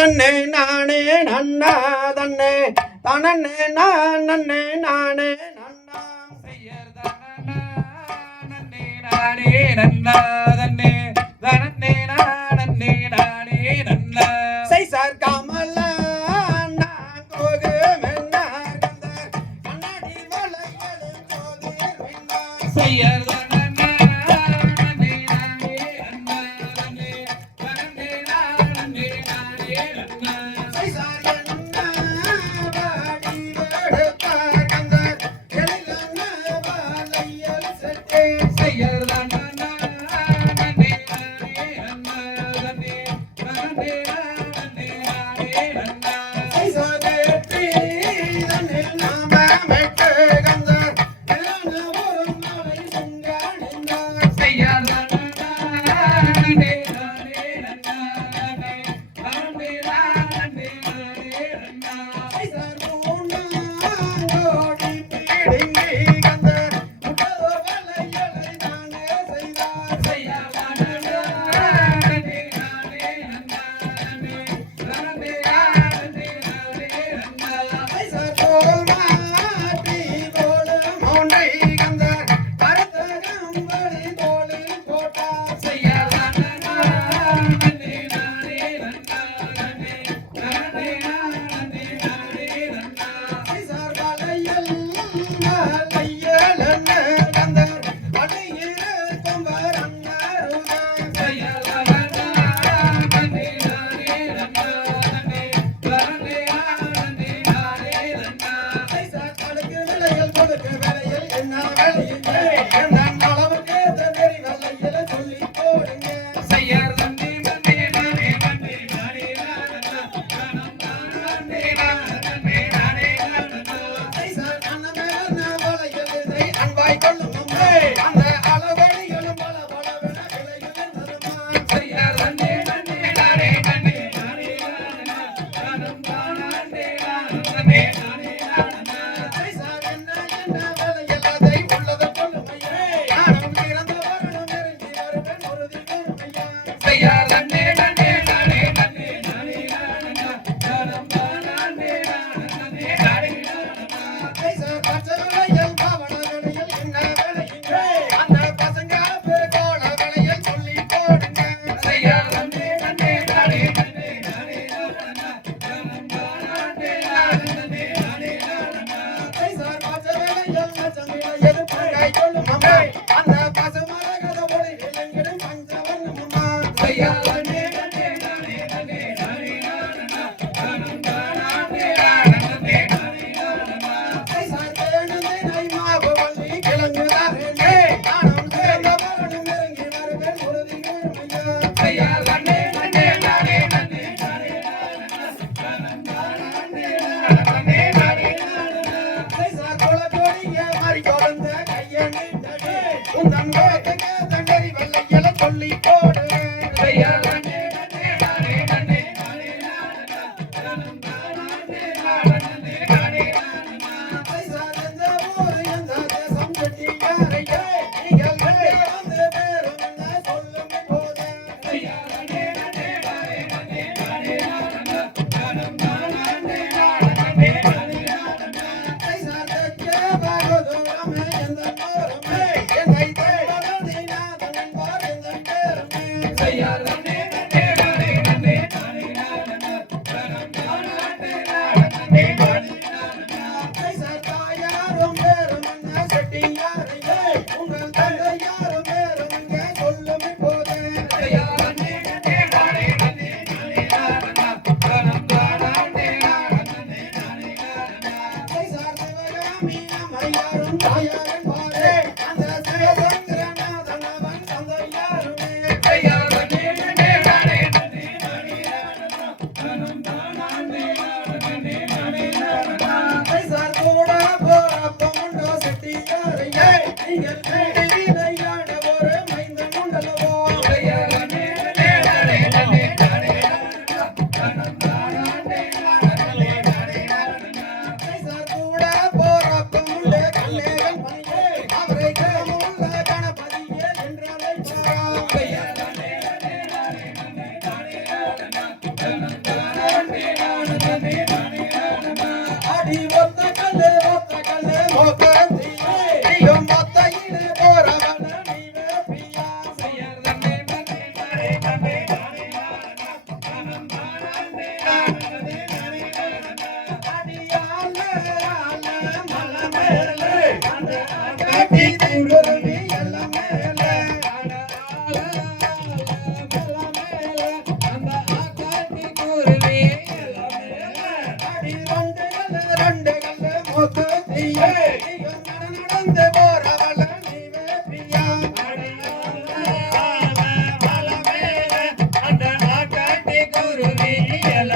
நன்னே நானே நன்னா தன்னே. தனன்னே நான் நன்னே நானே நன்னா. செய்யர் தன்னே நானே நன்னா தன்னே. Hey ay!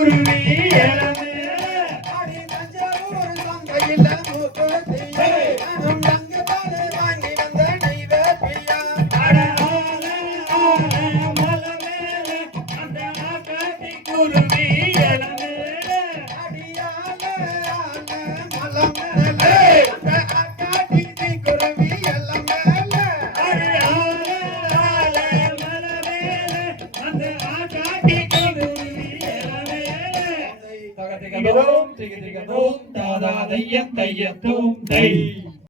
ஒரு தையத்தோம் தையத்தோம் தாதா தையம் தையத்தோம் தை